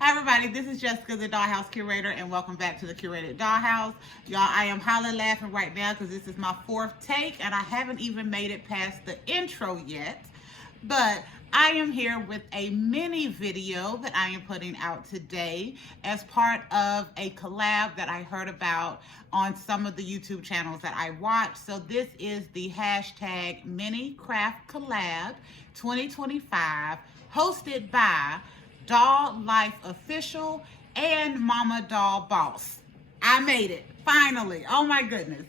Hi everybody, this is Jessica, the Dollhouse Curator, and welcome back to the Curated Dollhouse. Y'all, I am hollering laughing right now because this is my fourth take, and I haven't even made it past the intro yet. But I am here with a mini video that I am putting out today as part of a collab that I heard about on some of the YouTube channels that I watch. So this is the hashtag Mini Craft Collab 2025, hosted by Doll Life Official and Mama Doll Boss. I made it, finally. Oh my goodness.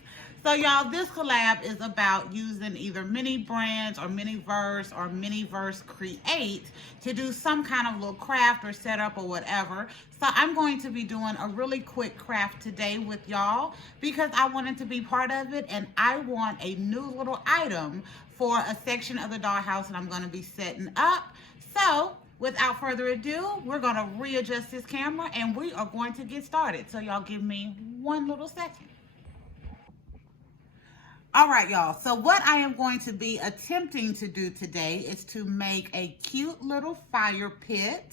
So y'all, this collab is about using either mini brands or MiniVerse or MiniVerse Create to do some kind of little craft or setup or whatever. So I'm going to be doing a really quick craft today with y'all because I wanted to be part of it, and I want a new little item for a section of the dollhouse that I'm going to be setting up. So without further ado, we're going to readjust this camera and we are going to get started. So y'all give me one little second. All right, y'all. So what I am going to be attempting to do today is to make a cute little fire pit.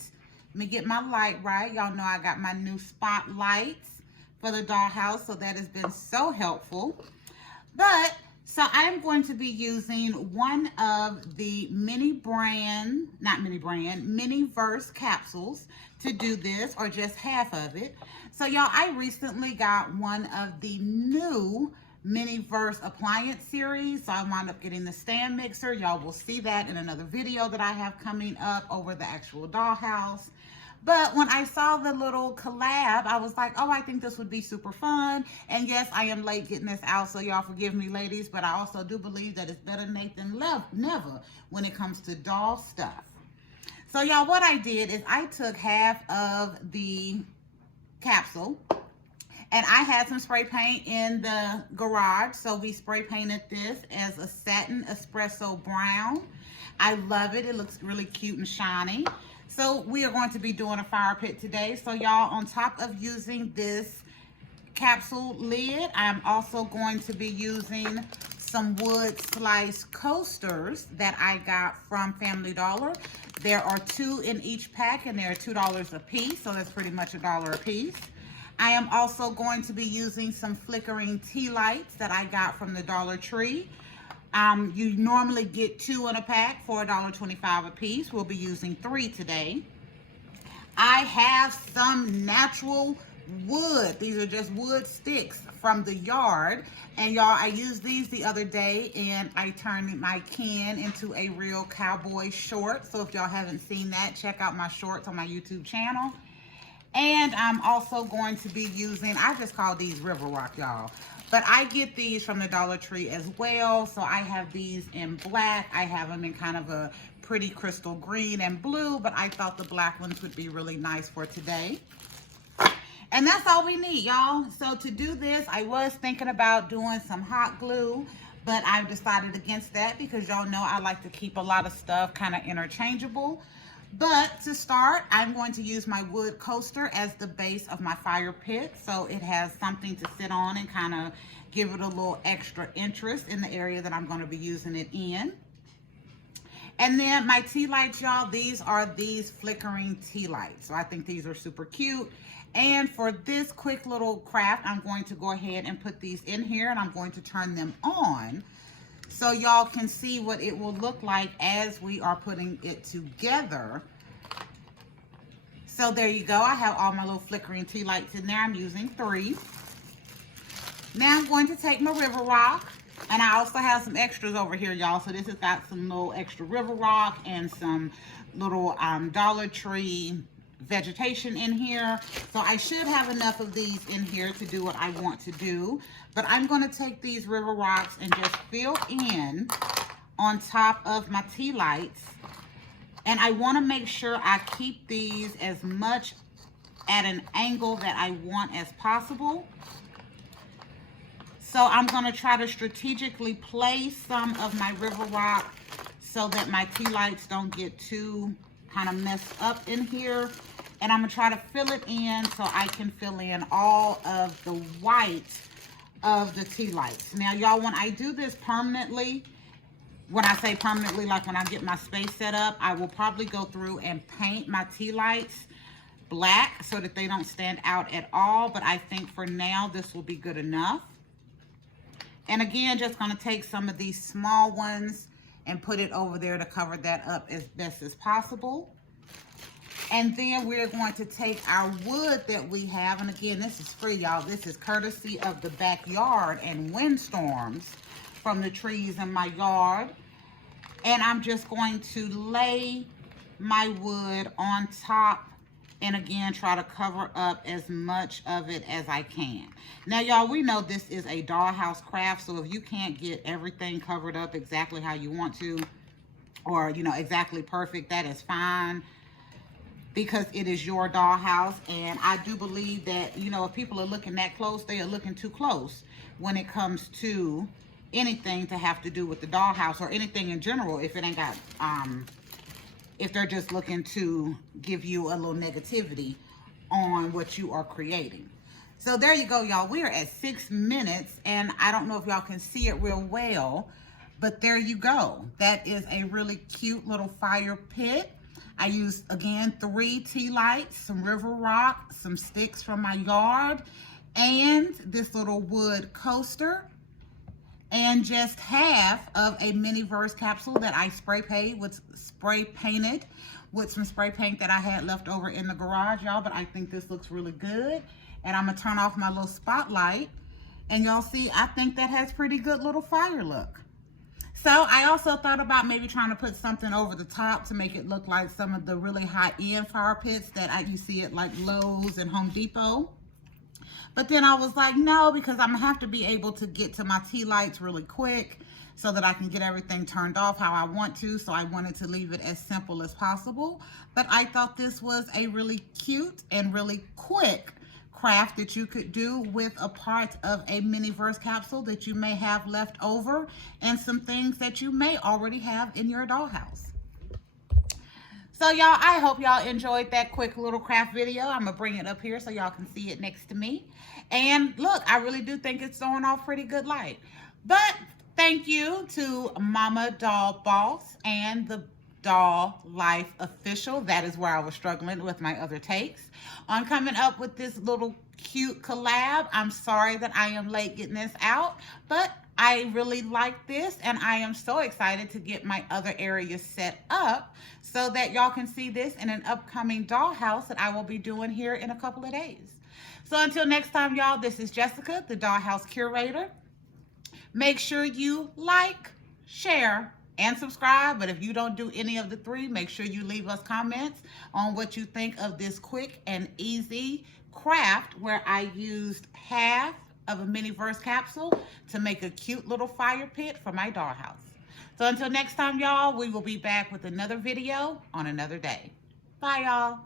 Let me get my light right. Y'all know I got my new spotlights for the dollhouse, so that has been so helpful. So I am going to be using one of the MiniVerse capsules to do this, or just half of it. So y'all, I recently got one of the new MiniVerse appliance series. So I wound up getting the stand mixer. Y'all will see that in another video that I have coming up over the actual dollhouse. But when I saw the little collab, I was like, oh, I think this would be super fun. And yes, I am late getting this out, so y'all forgive me, ladies. But I also do believe that it's better late than never when it comes to doll stuff. So y'all, what I did is I took half of the capsule, and I had some spray paint in the garage. So we spray painted this as a satin espresso brown. I love it. It looks really cute and shiny. So we are going to be doing a fire pit today. So y'all, on top of using this capsule lid, I'm also going to be using some wood slice coasters that I got from Family Dollar. There are 2 in each pack, and they're $2 a piece, so that's pretty much $1 a piece. I am also going to be using some flickering tea lights that I got from the Dollar Tree. You normally get 2 in a pack for $1.25 a piece. We'll be using 3 today. I have some natural wood. These are just wood sticks from the yard. And y'all, I used these the other day and I turned my can into a real cowboy short. So if y'all haven't seen that, check out my shorts on my YouTube channel. And I'm also going to be using, I just call these River Rock, y'all. But I get these from the Dollar Tree as well. So I have these in black. I have them in kind of a pretty crystal green and blue, but I thought the black ones would be really nice for today. And that's all we need, y'all. So to do this, I was thinking about doing some hot glue, but I've decided against that because y'all know I like to keep a lot of stuff kind of interchangeable. But to start, I'm going to use my wood coaster as the base of my fire pit. So it has something to sit on and kind of give it a little extra interest in the area that I'm going to be using it in. And then my tea lights, y'all, these are these flickering tea lights. So I think these are super cute. And for this quick little craft, I'm going to go ahead and put these in here, and I'm going to turn them on so y'all can see what it will look like as we are putting it together. So there you go. I have all my little flickering tea lights in there. I'm using 3. Now I'm going to take my River Rock, and I also have some extras over here, y'all. So this has got some little extra River Rock and some little Dollar Tree vegetation in here. So I should have enough of these in here to do what I want to do. But I'm going to take these River Rocks and just fill in on top of my tea lights. And I want to make sure I keep these as much at an angle that I want as possible. So I'm going to try to strategically place some of my River Rock so that my tea lights don't get too kind of messed up in here. And I'm going to try to fill it in so I can fill in all of the white of the tea lights. Now, y'all, when I do this permanently, when I say permanently, like when I get my space set up, I will probably go through and paint my tea lights black so that they don't stand out at all. But I think for now, this will be good enough. And again, just going to take some of these small ones and put it over there to cover that up as best as possible. And then we're going to take our wood that we have. And again, this is free, y'all. This is courtesy of the backyard and windstorms from the trees in my yard. And I'm just going to lay my wood on top and again try to cover up as much of it as I can. Now y'all, we know this is a dollhouse craft, so if you can't get everything covered up exactly how you want to, or you know, exactly perfect, that is fine, because it is your dollhouse. And I do believe that, you know, if people are looking that close, they are looking too close when it comes to anything to have to do with the dollhouse or anything in general, if it ain't got if they're just looking to give you a little negativity on what you are creating. So there you go, y'all. We are at 6 minutes, and I don't know if y'all can see it real well, but there you go. That is a really cute little fire pit. I used, again, 3 tea lights, some river rock, some sticks from my yard, and this little wood coaster, and just half of a MiniVerse capsule that I spray painted with some spray paint that I had left over in the garage, y'all. But I think this looks really good. And I'm gonna turn off my little spotlight, and y'all see, I think that has pretty good little fire look. So I also thought about maybe trying to put something over the top to make it look like some of the really high-end fire pits that you see at like Lowe's and Home Depot. But then I was like, no, because I'm gonna have to be able to get to my tea lights really quick so that I can get everything turned off how I want to. So I wanted to leave it as simple as possible. But I thought this was a really cute and really quick craft that you could do with a part of a MiniVerse capsule that you may have left over, and some things that you may already have in your dollhouse. So y'all, I hope y'all enjoyed that quick little craft video. I'm gonna bring it up here so y'all can see it next to me. And look, I really do think it's throwing off pretty good light. But thank you to Mama Doll Boss and the Doll Life Official. That is where I was struggling with my other takes on coming up with this little cute collab. I'm sorry that I am late getting this out, but I really like this, and I am so excited to get my other areas set up so that y'all can see this in an upcoming dollhouse that I will be doing here in a couple of days. So until next time, y'all, this is Jessica, the Dollhouse Curator. Make sure you like, share, and subscribe. But if you don't do any of the 3, make sure you leave us comments on what you think of this quick and easy craft where I used half of a MiniVerse capsule to make a cute little fire pit for my dollhouse. So until next time, y'all, we will be back with another video on another day. Bye, y'all.